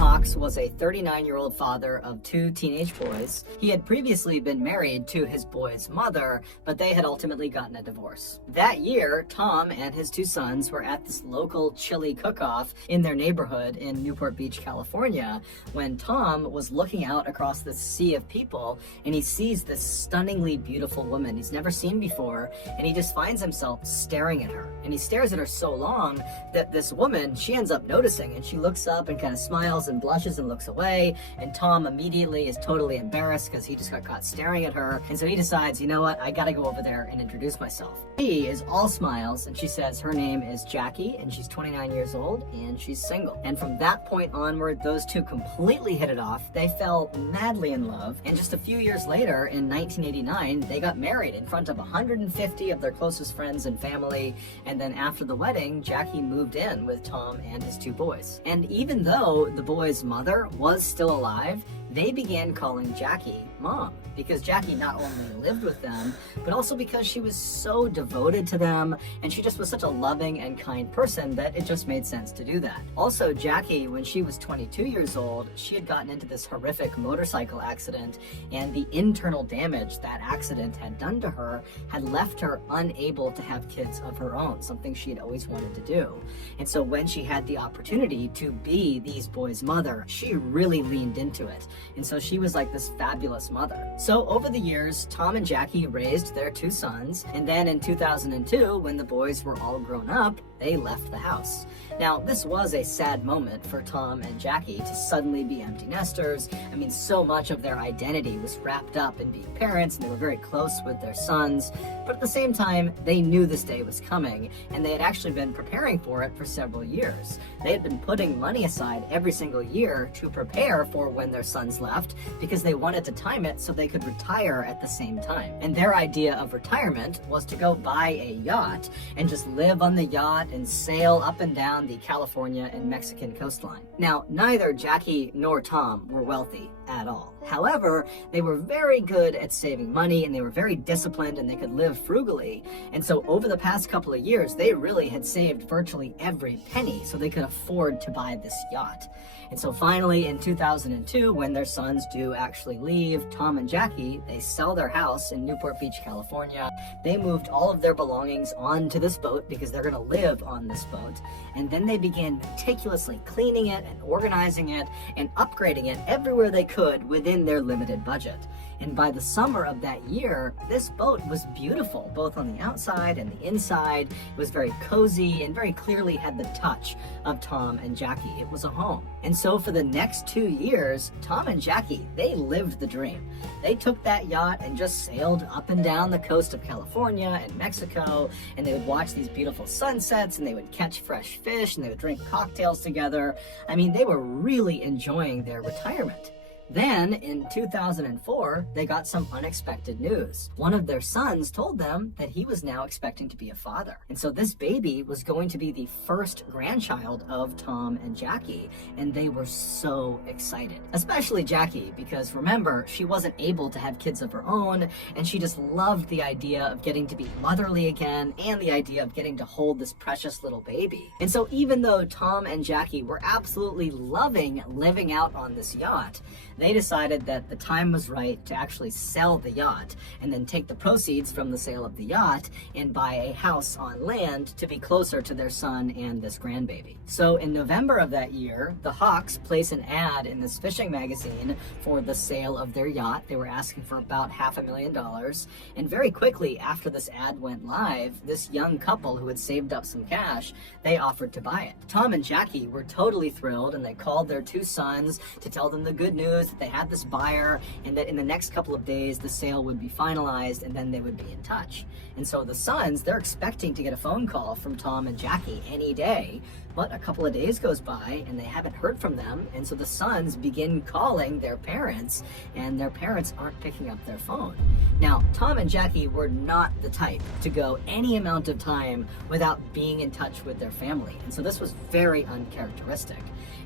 Hawks was a 39-year-old father of 2 teenage boys. He had previously been married to his boys' mother, but they had ultimately gotten a divorce. That year, Tom and his 2 sons were at this local chili cook-off in their neighborhood in Newport Beach, California, when Tom was looking out across this sea of people, and he sees this stunningly beautiful woman he's never seen before, and he just finds himself staring at her. And he stares at her so long that this woman, she ends up noticing, and she looks up and kind of smiles and blushes and looks away, and Tom immediately is totally embarrassed because he just got caught staring at her, and so he decides, you know what, I gotta go over there and introduce myself. She is all smiles, and she says her name is Jackie, and she's 29 years old, and she's single. And from that point onward, those 2 completely hit it off. They fell madly in love, and just a few years later, in 1989, they got married in front of 150 of their closest friends and family, and then after the wedding, Jackie moved in with Tom and his 2 boys. And even though the boys' mother was still alive, they began calling Jackie Mom, because Jackie not only lived with them, but also because she was so devoted to them, and she just was such a loving and kind person that it just made sense to do that. Also, Jackie, when she was 22 years old, she had gotten into this horrific motorcycle accident, and the internal damage that accident had done to her had left her unable to have kids of her own, something she had always wanted to do. And so when she had the opportunity to be these boys' mother, she really leaned into it. And so she was like this fabulous mother. So over the years, Tom and Jackie raised their 2 sons, and then in 2002, when the boys were all grown up, they left the house. Now, this was a sad moment for Tom and Jackie to suddenly be empty nesters. I mean, so much of their identity was wrapped up in being parents, and they were very close with their sons. But at the same time, they knew this day was coming, and they had actually been preparing for it for several years. They had been putting money aside every single year to prepare for when their sons left, because they wanted to time it so they could retire at the same time. And their idea of retirement was to go buy a yacht and just live on the yacht and sail up and down the California and Mexican coastline. Now, neither Jackie nor Tom were wealthy at all. However, they were very good at saving money, and they were very disciplined, and they could live frugally. And so over the past couple of years, they really had saved virtually every penny so they could afford to buy this yacht. And so finally, in 2002, when their sons do actually leave, Tom and Jackie, they sell their house in Newport Beach, California. They moved all of their belongings onto this boat because they're going to live on this boat. And then they began meticulously cleaning it and organizing it and upgrading it everywhere they could within their limited budget. And by the summer of that year, this boat was beautiful, both on the outside and the inside. It was very cozy and very clearly had the touch of Tom and Jackie. It was a home. And so for the next 2 years, Tom and Jackie, they lived the dream. They took that yacht and just sailed up and down the coast of California and Mexico, and they would watch these beautiful sunsets, and they would catch fresh fish, and they would drink cocktails together. I mean, they were really enjoying their retirement. Then, in 2004, they got some unexpected news. One of their sons told them that he was now expecting to be a father. And so this baby was going to be the first grandchild of Tom and Jackie, and they were so excited. Especially Jackie, because remember, she wasn't able to have kids of her own, and she just loved the idea of getting to be motherly again, and the idea of getting to hold this precious little baby. And so even though Tom and Jackie were absolutely loving living out on this yacht, they decided that the time was right to actually sell the yacht and then take the proceeds from the sale of the yacht and buy a house on land to be closer to their son and this grandbaby. So in November of that year, the Hawks place an ad in this fishing magazine for the sale of their yacht. They were asking for about $500,000. And very quickly after this ad went live, this young couple who had saved up some cash, they offered to buy it. Tom and Jackie were totally thrilled, and they called their 2 sons to tell them the good news that they had this buyer, and that in the next couple of days the sale would be finalized, and then they would be in touch. And so the sons, they're expecting to get a phone call from Tom and Jackie any day, but a couple of days goes by and they haven't heard from them, and so the sons begin calling their parents, and their parents aren't picking up their phone. Now, Tom and Jackie were not the type to go any amount of time without being in touch with their family, and so this was very uncharacteristic.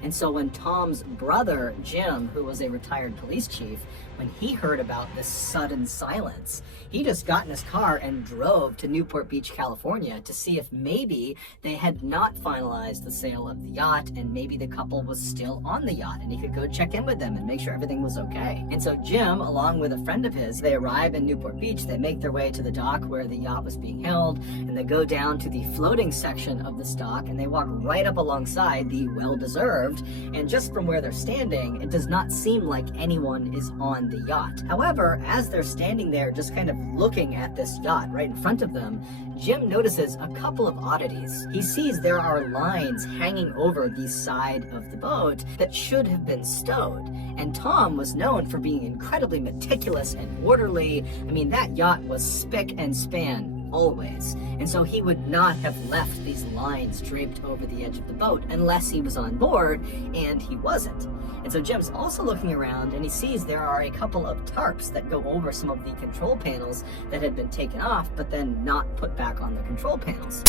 And so when Tom's brother, Jim, who was a retired police chief, when he heard about this sudden silence, he just got in his car and drove to Newport Beach, California to see if maybe they had not finalized the sale of the yacht and maybe the couple was still on the yacht and he could go check in with them and make sure everything was okay. And so Jim, along with a friend of his, they arrive in Newport Beach, they make their way to the dock where the yacht was being held, and they go down to the floating section of the dock and they walk right up alongside the well-deserved, and just from where they're standing, it does not seem like anyone is on the yacht. However, as they're standing there just kind of looking at this yacht right in front of them, Jim notices a couple of oddities. He sees there are lines hanging over the side of the boat that should have been stowed. And Tom was known for being incredibly meticulous and orderly. I mean, that yacht was spick and span always. And so he would not have left these lines draped over the edge of the boat unless he was on board, and he wasn't. And so Jim's also looking around and he sees there are a couple of tarps that go over some of the control panels that had been taken off but then not put back on the control panels.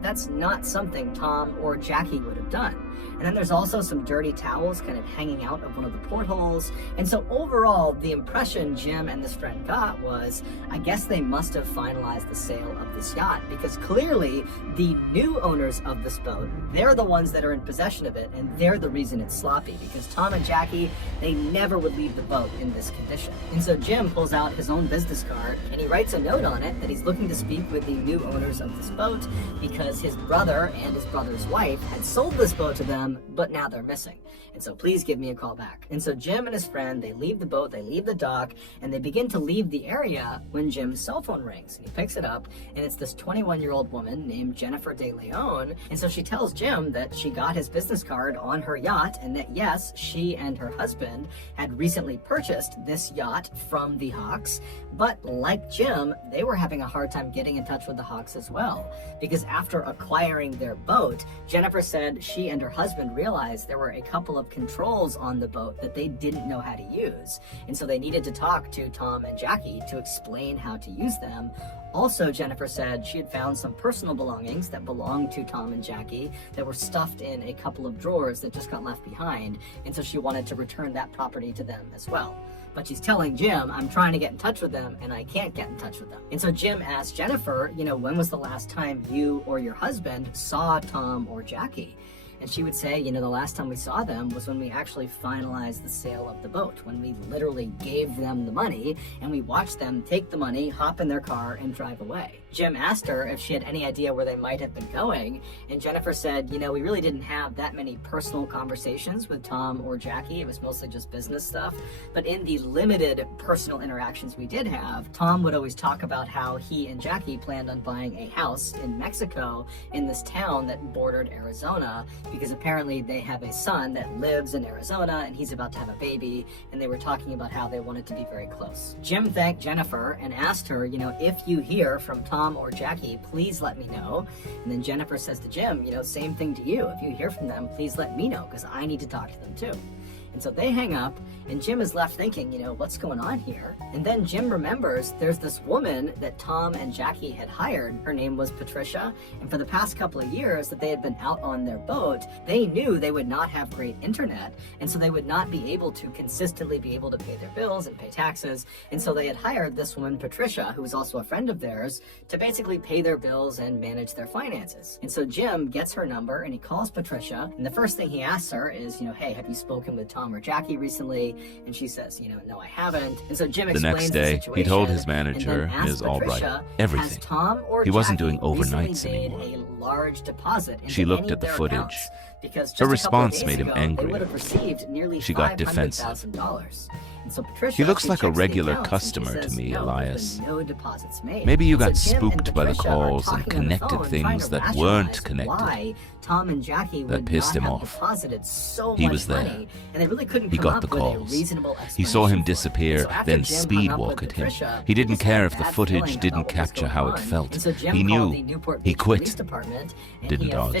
That's not something Tom or Jackie would have done. And then there's also some dirty towels kind of hanging out of one of the portholes. And so overall, the impression Jim and this friend got was, I guess they must have finalized the sale of this yacht, because clearly the new owners of this boat, they're the ones that are in possession of it, and they're the reason it's sloppy, because Tom and Jackie, they never would leave the boat in this condition. And so Jim pulls out his own business card and he writes a note on it that he's looking to speak with the new owners of this boat because his brother and his brother's wife had sold this boat to them, but now they're missing. And so please give me a call back. And so Jim and his friend, they leave the boat, they leave the dock, and they begin to leave the area when Jim's cell phone rings. And he picks it up, and it's this 21-year-old woman named Jennifer De Leon. And so she tells Jim that she got his business card on her yacht, and that yes, she and her husband had recently purchased this yacht from the Hawks. But like Jim, they were having a hard time getting in touch with the Hawks as well, because after acquiring their boat, Jennifer said she and her husband realized there were a couple of controls on the boat that they didn't know how to use. And so they needed to talk to Tom and Jackie to explain how to use them. Also, Jennifer said she had found some personal belongings that belonged to Tom and Jackie that were stuffed in a couple of drawers that just got left behind. And so she wanted to return that property to them as well. But she's telling Jim, I'm trying to get in touch with them and I can't get in touch with them. And so Jim asked Jennifer, when was the last time you or your husband saw Tom or Jackie? And she would say, the last time we saw them was when we actually finalized the sale of the boat, when we literally gave them the money and we watched them take the money, hop in their car, and drive away. Jim asked her if she had any idea where they might have been going, and Jennifer said, we really didn't have that many personal conversations with Tom or Jackie. It was mostly just business stuff. But in the limited personal interactions we did have, Tom would always talk about how he and Jackie planned on buying a house in Mexico in this town that bordered Arizona, because apparently they have a son that lives in Arizona and he's about to have a baby, and they were talking about how they wanted to be very close. Jim thanked Jennifer and asked her, if you hear from Tom or Jackie, please let me know. And then Jennifer says to Jim, same thing to you. If you hear from them, please let me know, because I need to talk to them too. And so they hang up, and Jim is left thinking, what's going on here? And then Jim remembers there's this woman that Tom and Jackie had hired. Her name was Patricia, and for the past couple of years that they had been out on their boat, they knew they would not have great internet, and so they would not be able to consistently be able to pay their bills and pay taxes. And so they had hired this woman, Patricia, who was also a friend of theirs, to basically pay their bills and manage their finances. And so Jim gets her number, and he calls Patricia, and the first thing he asks her is, hey, have you spoken with Tom or Jackie recently? And she says, no, I haven't. And so Jim explains the next day, he told his manager, it is all right, everything. He wasn't doing overnights anymore. A large deposit she looked at the footage. Her response made him angry. She got defensive. And so Patricia, he looks like a regular customer to me, Elias. Maybe you got spooked by the calls and connected things that weren't connected. Tom and Jackie that pissed him off. He was there. He got the calls. He saw him disappear, then speedwalk at him. He didn't care if the footage didn't capture how it felt. He knew. He quit. Didn't argue.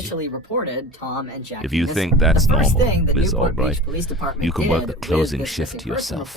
If you think that's normal, Ms. Albright, you can work the closing shift yourself.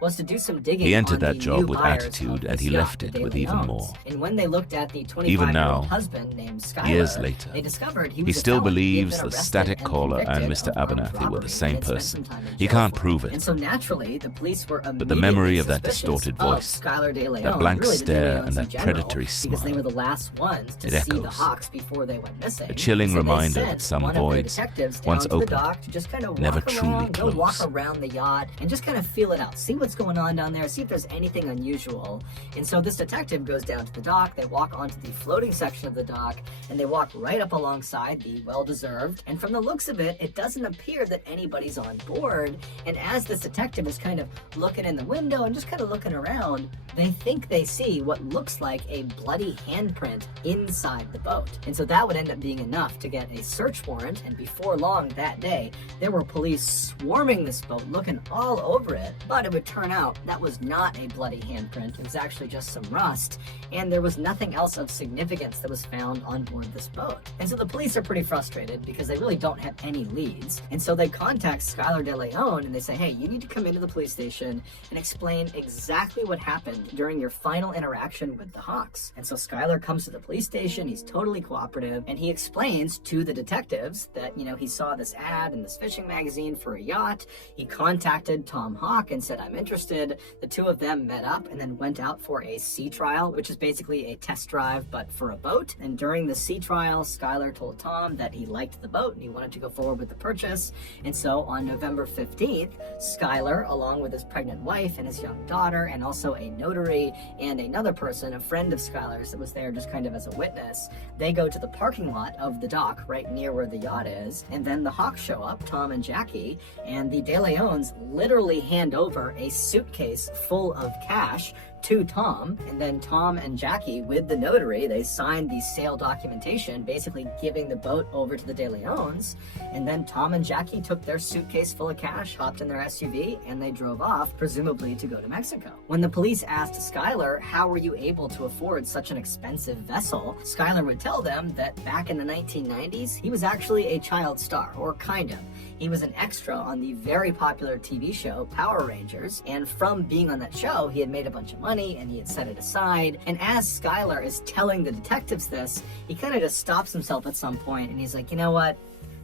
was to do some digging. He entered on that the job new with buyers attitude, of and this he yacht left it that with Daley even owns. more. And when they looked at the 25-year-old Even now, husband named Skyler, years later, they discovered he he was a still felon. He had believes been the arrested static and caller and convicted Mr. of armed Abernathy were robbery the same and spent person. some time in He jail can't for prove And it. so naturally, the police were But the memory of that suspicious distorted voice, of Skyler De Leon, that blank really the De stare Leons and that in general, predatory because they were smile, the last ones to it see the echoes. Hawks before they went missing. A chilling So they reminder sent that some one of their voids, detectives once down to the opened, dock to just kind of never walk truly around, go walk close. around the yacht and just kind of feel it out, see what's going on down there, see if there's anything unusual. And so this detective goes down to the dock, they walk onto the floating section of the dock, and they walk right up alongside the well-deserved. And from the looks of it, it doesn't appear that anybody's on board. And as this detective is kind of looking in the window and just kind of looking around, they think they see what looks like a bloody handprint inside the boat. And so that would end up being enough to get a search warrant, and before long that day, there were police swarming this boat, looking all over it. But it would turn out that was not a bloody handprint, it was actually just some rust, and there was nothing else of significance that was found on board this boat. And so the police are pretty frustrated because they really don't have any leads. And so they contact Skyler De Leon and they say, hey, you need to come into the police station and explain exactly what happened during your final interaction with the Hawks. And so Skyler comes to the police station, he's totally cooperative, and he explains to the detectives that, you know, he saw this ad in this fishing magazine for a yacht. He contacted Tom Hawk and said, I'm interested. The two of them met up and then went out for a sea trial, which is basically a test drive, but for a boat. And during the sea trial, Skyler told Tom that he liked the boat and he wanted to go forward with the purchase. And so on November 15th, Skyler, along with his pregnant wife and his young daughter, and also a notary and another person, a friend of Skyler's that was there just kind of as a witness, they go to the parking lot of the dock right near where the yacht is. And then the Hawks show up, Tom and Jackie, and the De Leons literally hand over a suitcase full of cash to Tom, and then Tom and Jackie, with the notary, they signed the sale documentation, basically giving the boat over to the De Leons. And then Tom and Jackie took their suitcase full of cash, hopped in their SUV, and they drove off, presumably to go to Mexico. When the police asked Skyler, how were you able to afford such an expensive vessel, Skyler would tell them that back in the 1990s, he was actually a child star, or kind of. He was an extra on the very popular TV show Power Rangers, and from being on that show, he had made a bunch of money and he had set it aside. And as Skyler is telling the detectives this, he kind of just stops himself at some point and he's like, you know what?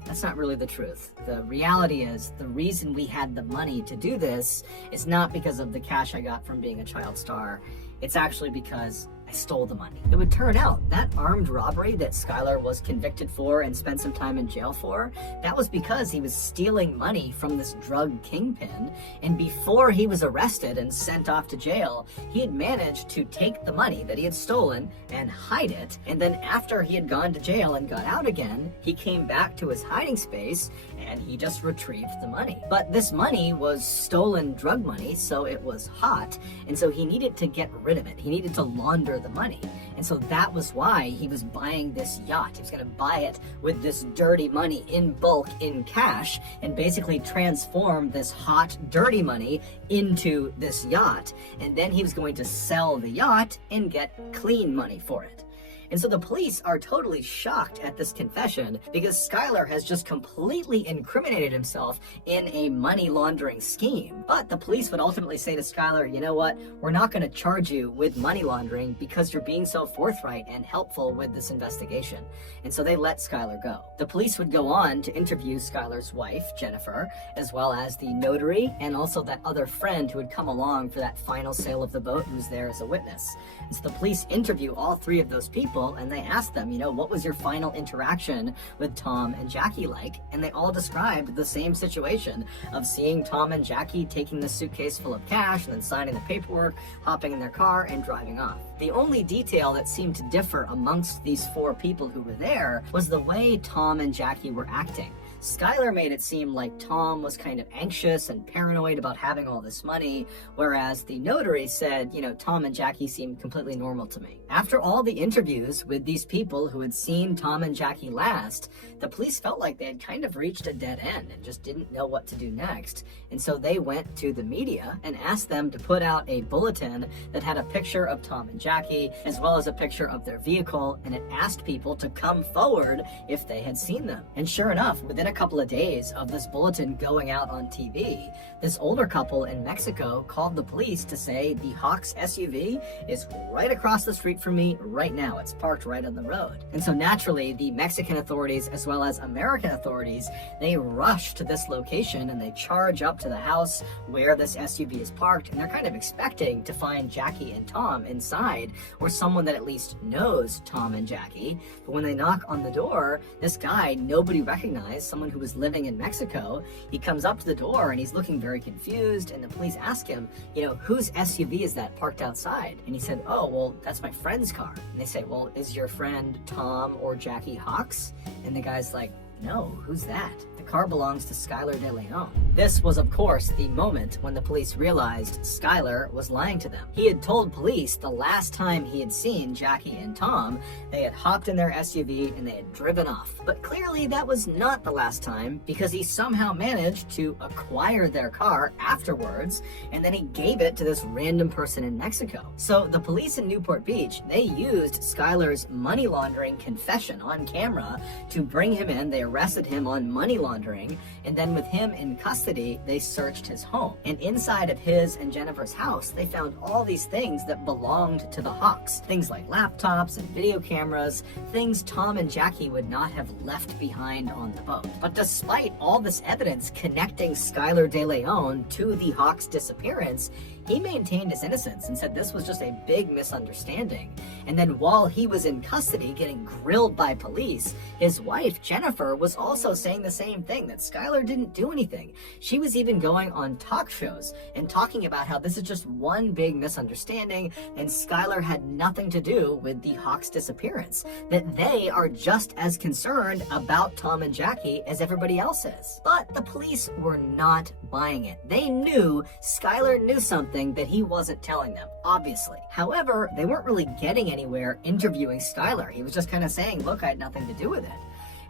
That's not really the truth. The reality is, the reason we had the money to do this is not because of the cash I got from being a child star. It's actually because I stole the money. It would turn out that armed robbery that Skyler was convicted for and spent some time in jail for, that was because he was stealing money from this drug kingpin, and before he was arrested and sent off to jail, he had managed to take the money that he had stolen and hide it, and then after he had gone to jail and got out again, he came back to his hiding space and he just retrieved the money. But this money was stolen drug money, so it was hot, and so he needed to get rid of it. He needed to launder the money. And so that was why he was buying this yacht. He was going to buy it with this dirty money in bulk, in cash, and basically transform this hot, dirty money into this yacht. And then he was going to sell the yacht and get clean money for it. And so the police are totally shocked at this confession because Skyler has just completely incriminated himself in a money laundering scheme. But the police would ultimately say to Skyler, you know what, we're not going to charge you with money laundering because you're being so forthright and helpful with this investigation. And so they let Skyler go. The police would go on to interview Skyler's wife, Jennifer, as well as the notary and also that other friend who had come along for that final sale of the boat who was there as a witness. And so the police interview all three of those people and they asked them, you know, what was your final interaction with Tom and Jackie like? And they all described the same situation of seeing Tom and Jackie taking the suitcase full of cash and then signing the paperwork, hopping in their car and driving off. The only detail that seemed to differ amongst these four people who were there was the way Tom and Jackie were acting. Skyler made it seem like Tom was kind of anxious and paranoid about having all this money, whereas the notary said, you know, Tom and Jackie seemed completely normal to me. After all the interviews with these people who had seen Tom and Jackie last, the police felt like they had kind of reached a dead end and just didn't know what to do next. And so they went to the media and asked them to put out a bulletin that had a picture of Tom and Jackie, as well as a picture of their vehicle, and it asked people to come forward if they had seen them. And sure enough, within within a couple of days of this bulletin going out on TV, this older couple in Mexico called the police to say the Hawks SUV is right across the street from me right now. It's parked right on the road. And so naturally, the Mexican authorities as well as American authorities, they rush to this location and they charge up to the house where this SUV is parked, and they're kind of expecting to find Jackie and Tom inside, or someone that at least knows Tom and Jackie. But when they knock on the door, this guy nobody recognized, someone who was living in Mexico, he comes up to the door and he's looking very confused, and the police ask him, whose SUV is that parked outside? And he said, oh, well, that's my friend's car. And they say, well, is your friend Tom or Jackie Hawks? And the guy's like, no, who's that? The car belongs to Skylar De Leon. This was, of course, the moment when the police realized Skylar was lying to them. He had told police the last time he had seen Jackie and Tom, they had hopped in their SUV and they had driven off. But clearly that was not the last time, because he somehow managed to acquire their car afterwards, and then he gave it to this random person in Mexico. So the police in Newport Beach, they used Skylar's money laundering confession on camera to bring him in. They arrested him on money laundering, and then with him in custody, they searched his home. And inside of his and Jennifer's house, they found all these things that belonged to the Hawks. Things like laptops and video cameras, things Tom and Jackie would not have left behind on the boat. But despite all this evidence connecting Skylar De Leon to the Hawks' disappearance, he maintained his innocence and said this was just a big misunderstanding. And then while he was in custody getting grilled by police, his wife, Jennifer, was also saying the same thing, that Skylar didn't do anything. She was even going on talk shows and talking about how this is just one big misunderstanding and Skylar had nothing to do with the Hawks' disappearance, that they are just as concerned about Tom and Jackie as everybody else is. But the police were not buying it. They knew Skylar knew something that he wasn't telling them, obviously. However, they weren't really getting anywhere interviewing Skylar. He was just kind of saying, look, I had nothing to do with it.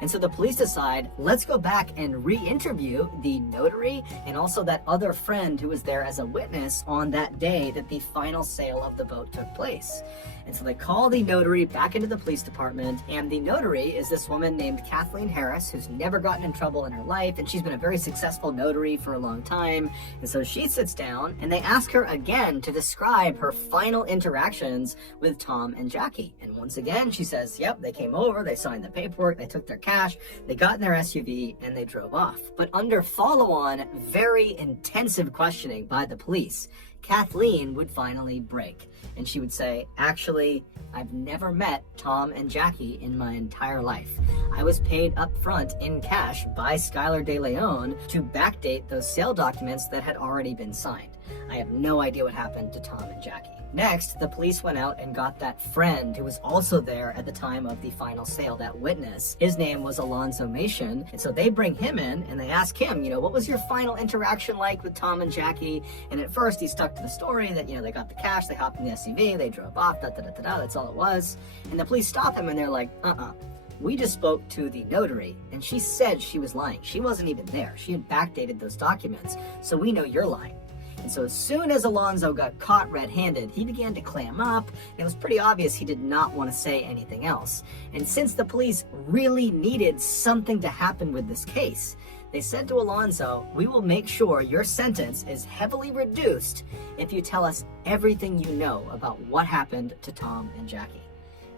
And so the police decide, let's go back and re-interview the notary and also that other friend who was there as a witness on that day that the final sale of the boat took place. And so they call the notary back into the police department, and the notary is this woman named Kathleen Harris, who's never gotten in trouble in her life, and she's been a very successful notary for a long time. And so she sits down and they ask her again to describe her final interactions with Tom and Jackie. And once again, she says, yep, they came over, they signed the paperwork, they took their cash, they got in their SUV, and they drove off. But under follow-on, very intensive questioning by the police, Kathleen would finally break. And she would say, actually, I've never met Tom and Jackie in my entire life. I was paid up front in cash by Skylar De Leon to backdate those sale documents that had already been signed. I have no idea what happened to Tom and Jackie. Next, the police went out and got that friend who was also there at the time of the final sale, that witness. His name was Alonzo Mason, and so they bring him in and they ask him, what was your final interaction like with Tom and Jackie? And at first he stuck to the story that, they got the cash, they hopped in the SUV, they drove off, that's all it was. And the police stop him and they're like, we just spoke to the notary, and she said she was lying. She wasn't even there. She had backdated those documents, so we know you're lying. And so as soon as Alonzo got caught red-handed, he began to clam up, and it was pretty obvious he did not want to say anything else. And since the police really needed something to happen with this case, they said to Alonzo, we will make sure your sentence is heavily reduced if you tell us everything you know about what happened to Tom and Jackie.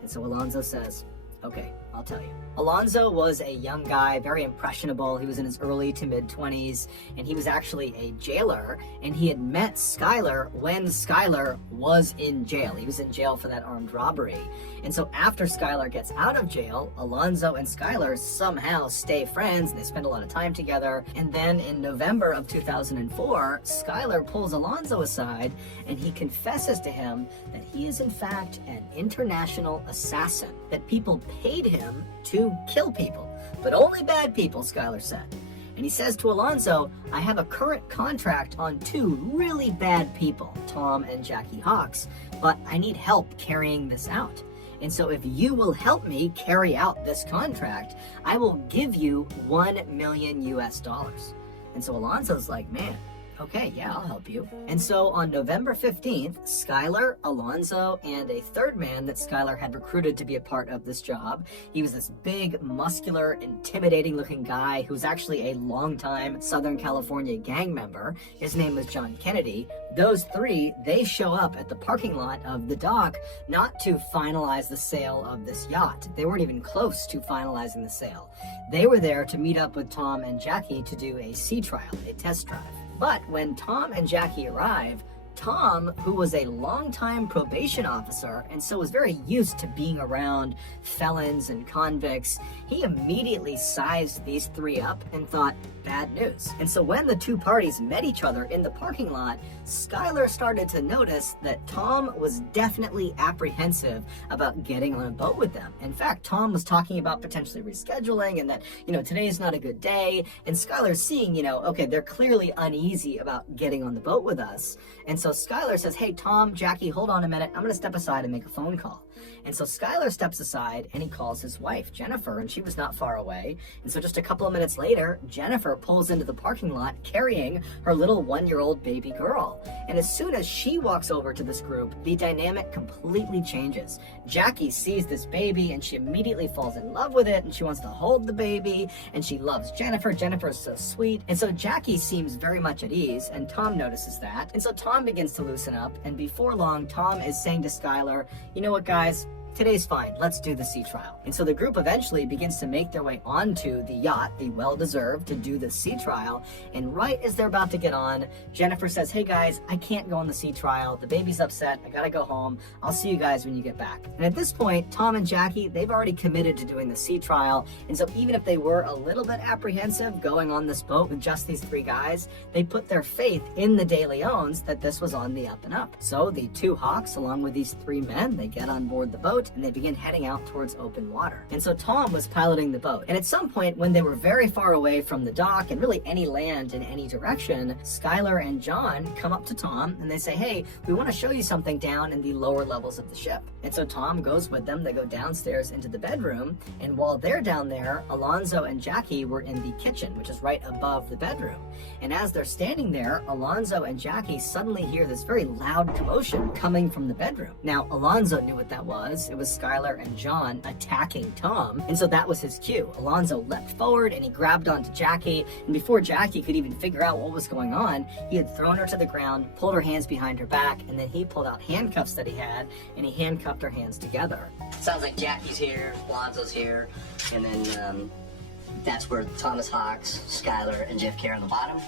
And so Alonzo says, okay, I'll tell you. Alonzo was a young guy, very impressionable. He was in his early to mid-20s, and he was actually a jailer, and he had met Skylar when Skylar was in jail. He was in jail for that armed robbery. And so after Skylar gets out of jail, Alonzo and Skylar somehow stay friends, and they spend a lot of time together. And then in November of 2004, Skylar pulls Alonzo aside, and he confesses to him that he is in fact an international assassin, that people paid him to kill people, but only bad people, Skylar said. And he says to Alonzo, I have a current contract on two really bad people, Tom and Jackie Hawks, but I need help carrying this out. And so if you will help me carry out this contract, I will give you $1 million US. And so Alonzo's like, man, okay, yeah, I'll help you. And so on November 15th, Skylar, Alonzo, and a third man that Skylar had recruited to be a part of this job. He was this big, muscular, intimidating looking guy who was actually a longtime Southern California gang member. His name was John Kennedy. Those three, they show up at the parking lot of the dock, not to finalize the sale of this yacht. They weren't even close to finalizing the sale. They were there to meet up with Tom and Jackie to do a sea trial, a test drive. But when Tom and Jackie arrive, Tom, who was a longtime probation officer and so was very used to being around felons and convicts, he immediately sized these three up and thought, bad news. And so when the two parties met each other in the parking lot, Skylar started to notice that Tom was definitely apprehensive about getting on a boat with them. In fact, Tom was talking about potentially rescheduling and that, today's not a good day. And Skylar's seeing, okay, they're clearly uneasy about getting on the boat with us. And so Skylar says, hey, Tom, Jackie, hold on a minute. I'm going to step aside and make a phone call. And so Skylar steps aside and he calls his wife, Jennifer, and she was not far away. And so just a couple of minutes later, Jennifer pulls into the parking lot carrying her little 1-year-old baby girl. And as soon as she walks over to this group, the dynamic completely changes. Jackie sees this baby and she immediately falls in love with it and she wants to hold the baby and she loves Jennifer. Jennifer is so sweet. And so Jackie seems very much at ease and Tom notices that. And so Tom begins to loosen up, and before long, Tom is saying to Skylar, you know what, guys? Today's fine, let's do the sea trial. And so the group eventually begins to make their way onto the yacht, the well-deserved, to do the sea trial. And right as they're about to get on, Jennifer says, hey guys, I can't go on the sea trial. The baby's upset, I gotta go home. I'll see you guys when you get back. And at this point, Tom and Jackie, they've already committed to doing the sea trial. And so even if they were a little bit apprehensive going on this boat with just these three guys, they put their faith in the De Leons that this was on the up and up. So the two Hawks, along with these three men, they get on board the boat and they begin heading out towards open water. And so Tom was piloting the boat. And at some point when they were very far away from the dock and really any land in any direction, Skylar and John come up to Tom and they say, hey, we want to show you something down in the lower levels of the ship. And so Tom goes with them. They go downstairs into the bedroom. And while they're down there, Alonzo and Jackie were in the kitchen, which is right above the bedroom. And as they're standing there, Alonzo and Jackie suddenly hear this very loud commotion coming from the bedroom. Now, Alonzo knew what that was. It was Skylar and John attacking Tom, and so that was his cue. Alonzo leapt forward and he grabbed onto Jackie, and before Jackie could even figure out what was going on, he had thrown her to the ground, pulled her hands behind her back, and then he pulled out handcuffs that he had, and he handcuffed her hands together. Sounds like Jackie's here, Alonzo's here, and then that's where Thomas Hawks, Skylar, and Jeff Kerr on the bottom,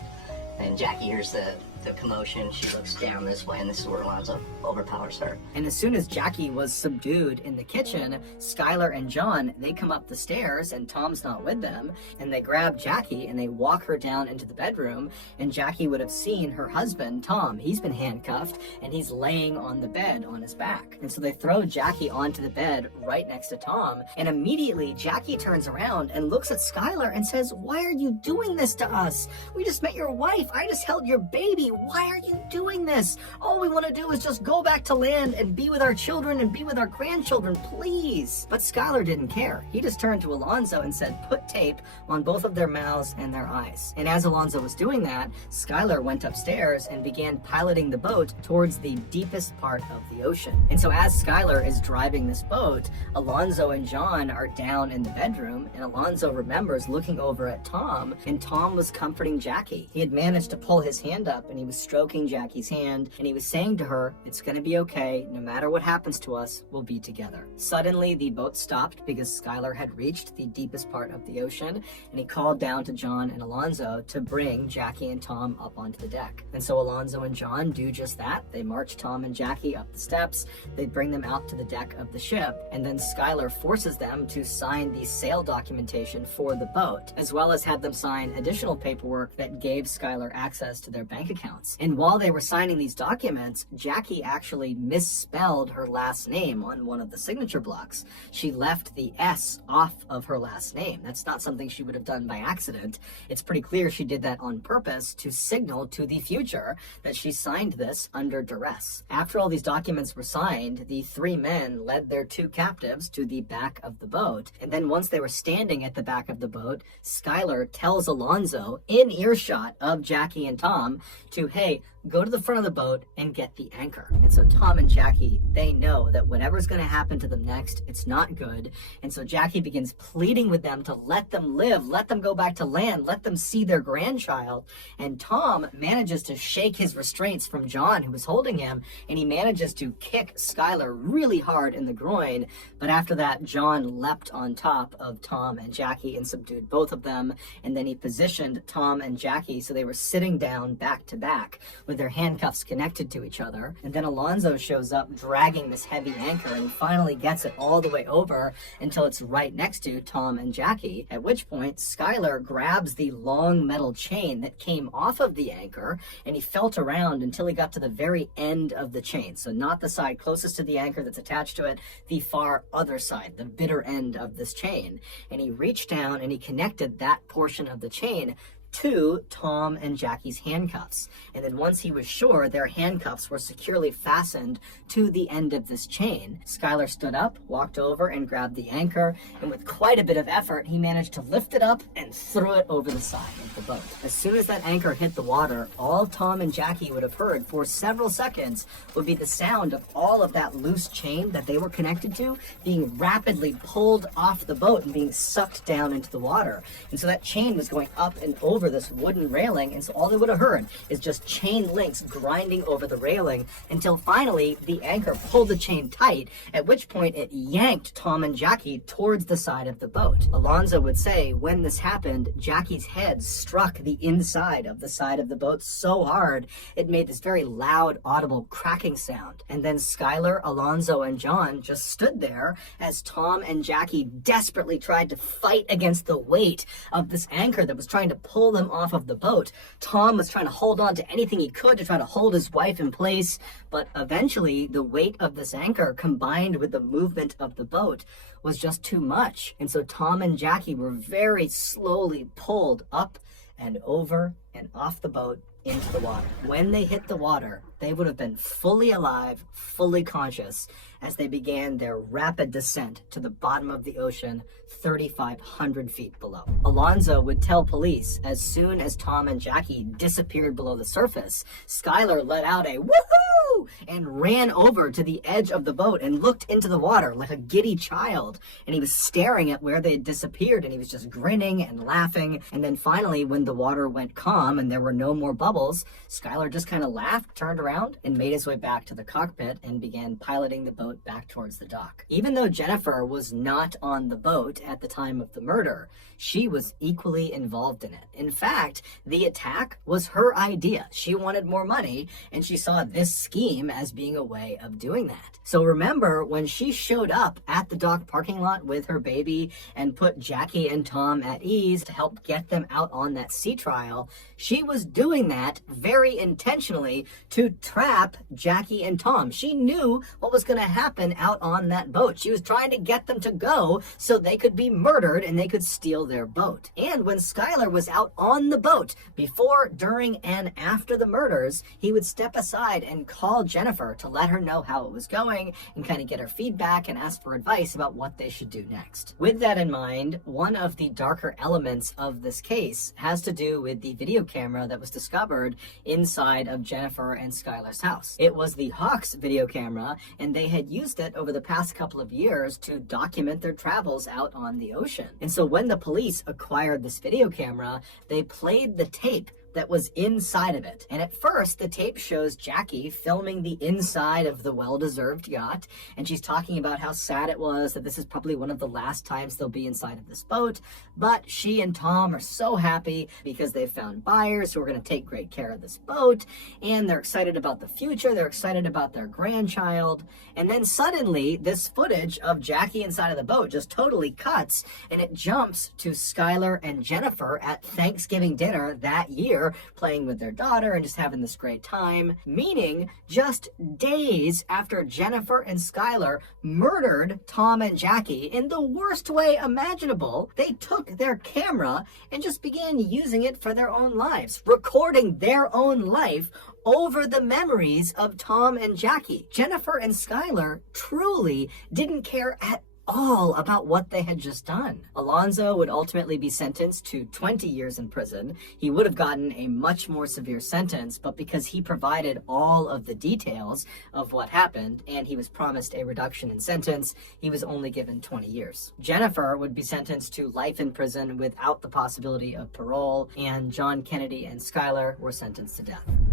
and Jackie hears the commotion. She looks down this way, and this is where Alonzo overpowers her. And as soon as Jackie was subdued in the kitchen, Skylar and John, they come up the stairs, and Tom's not with them, and they grab Jackie and they walk her down into the bedroom, and Jackie would have seen her husband, Tom. He's been handcuffed, and he's laying on the bed on his back. And so they throw Jackie onto the bed right next to Tom, and immediately Jackie turns around and looks at Skylar and says, why are you doing this to us? We just met your wife. I just held your baby. Why are you doing this? All we want to do is just go back to land and be with our children and be with our grandchildren, please. But Skylar didn't care. He just turned to Alonzo and said, put tape on both of their mouths and their eyes. And as Alonzo was doing that, Skylar went upstairs and began piloting the boat towards the deepest part of the ocean. And so as Skylar is driving this boat, Alonzo and John are down in the bedroom, and Alonzo remembers looking over at Tom, and Tom was comforting Jackie. He had managed to pull his hand up and he was stroking Jackie's hand, and he was saying to her, it's gonna be okay, no matter what happens to us, we'll be together. Suddenly, the boat stopped because Skylar had reached the deepest part of the ocean, and he called down to John and Alonzo to bring Jackie and Tom up onto the deck. And so Alonzo and John do just that. They march Tom and Jackie up the steps, they bring them out to the deck of the ship, and then Skylar forces them to sign the sale documentation for the boat, as well as have them sign additional paperwork that gave Skylar access to their bank accounts. And while they were signing these documents, Jackie actually misspelled her last name on one of the signature blocks. She left the S off of her last name. That's not something she would have done by accident. It's pretty clear she did that on purpose to signal to the future that she signed this under duress. After all these documents were signed, the three men led their two captives to the back of the boat. And then once they were standing at the back of the boat, Skylar tells Alonzo, in earshot of Jackie and Tom, to to, hey, go to the front of the boat and get the anchor. And so Tom and Jackie, they know that whatever's going to happen to them next, it's not good. And so Jackie begins pleading with them to let them live, let them go back to land, let them see their grandchild. And Tom manages to shake his restraints from John, who was holding him, and he manages to kick Skylar really hard in the groin. But after that, John leapt on top of Tom and Jackie and subdued both of them. And then he positioned Tom and Jackie so they were sitting down back to back with their handcuffs connected to each other. And then Alonzo shows up dragging this heavy anchor, and he finally gets it all the way over until it's right next to Tom and Jackie, at which point Skylar grabs the long metal chain that came off of the anchor, and he felt around until he got to the very end of the chain. So not the side closest to the anchor that's attached to it, the far other side, the bitter end of this chain. And he reached down and he connected that portion of the chain to Tom and Jackie's handcuffs. And then once he was sure their handcuffs were securely fastened to the end of this chain, Skylar stood up, walked over and grabbed the anchor, and with quite a bit of effort, he managed to lift it up and throw it over the side of the boat. As soon as that anchor hit the water, all Tom and Jackie would have heard for several seconds would be the sound of all of that loose chain that they were connected to being rapidly pulled off the boat and being sucked down into the water. And so that chain was going up and over this wooden railing, and so all they would have heard is just chain links grinding over the railing until finally the anchor pulled the chain tight, at which point it yanked Tom and Jackie towards the side of the boat. Alonzo would say when this happened, Jackie's head struck the inside of the side of the boat so hard it made this very loud, audible cracking sound. And then Skylar, Alonzo, and John just stood there as Tom and Jackie desperately tried to fight against the weight of this anchor that was trying to pull them off of the boat. Tom was trying to hold on to anything he could to try to hold his wife in place, but eventually the weight of this anchor combined with the movement of the boat was just too much. And so Tom and Jackie were very slowly pulled up and over and off the boat into the water. When they hit the water, they would have been fully alive, fully conscious, as they began their rapid descent to the bottom of the ocean, 3,500 feet below. Alonzo would tell police as soon as Tom and Jackie disappeared below the surface, Skylar let out a woohoo and ran over to the edge of the boat and looked into the water like a giddy child. And he was staring at where they had disappeared, and he was just grinning and laughing. And then finally, when the water went calm and there were no more bubbles, Skylar just kind of laughed, turned around, and made his way back to the cockpit and began piloting the boat back towards the dock. Even though Jennifer was not on the boat at the time of the murder, she was equally involved in it. In fact, the attack was her idea. She wanted more money, and she saw this scheme as being a way of doing that. So remember, when she showed up at the dock parking lot with her baby and put Jackie and Tom at ease to help get them out on that sea trial, she was doing that very intentionally to trap Jackie and Tom. She knew what was going to happen out on that boat. She was trying to get them to go so they could be murdered and they could steal their boat. And when Skylar was out on the boat, before, during, and after the murders, he would step aside and call Jennifer to let her know how it was going and kind of get her feedback and ask for advice about what they should do next. With that in mind, one of the darker elements of this case has to do with the video camera that was discovered inside of Jennifer and Skylar's house. It was the Hawks video camera, and they had used it over the past couple of years to document their travels out on the ocean. And so when the police acquired this video camera, they played the tape that was inside of it. And at first, the tape shows Jackie filming the inside of the well-deserved yacht, and she's talking about how sad it was that this is probably one of the last times they'll be inside of this boat. But she and Tom are so happy because they've found buyers who are going to take great care of this boat, and they're excited about the future, they're excited about their grandchild. And then suddenly, this footage of Jackie inside of the boat just totally cuts, and it jumps to Skylar and Jennifer at Thanksgiving dinner that year, playing with their daughter and just having this great time, meaning just days after Jennifer and Skylar murdered Tom and Jackie in the worst way imaginable, they took their camera and just began using it for their own lives, recording their own life over the memories of Tom and Jackie. Jennifer and Skylar truly didn't care at all about what they had just done. Alonzo would ultimately be sentenced to 20 years in prison. He would have gotten a much more severe sentence, but because he provided all of the details of what happened and he was promised a reduction in sentence, he was only given 20 years. Jennifer would be sentenced to life in prison without the possibility of parole, and John Kennedy and Skylar were sentenced to death.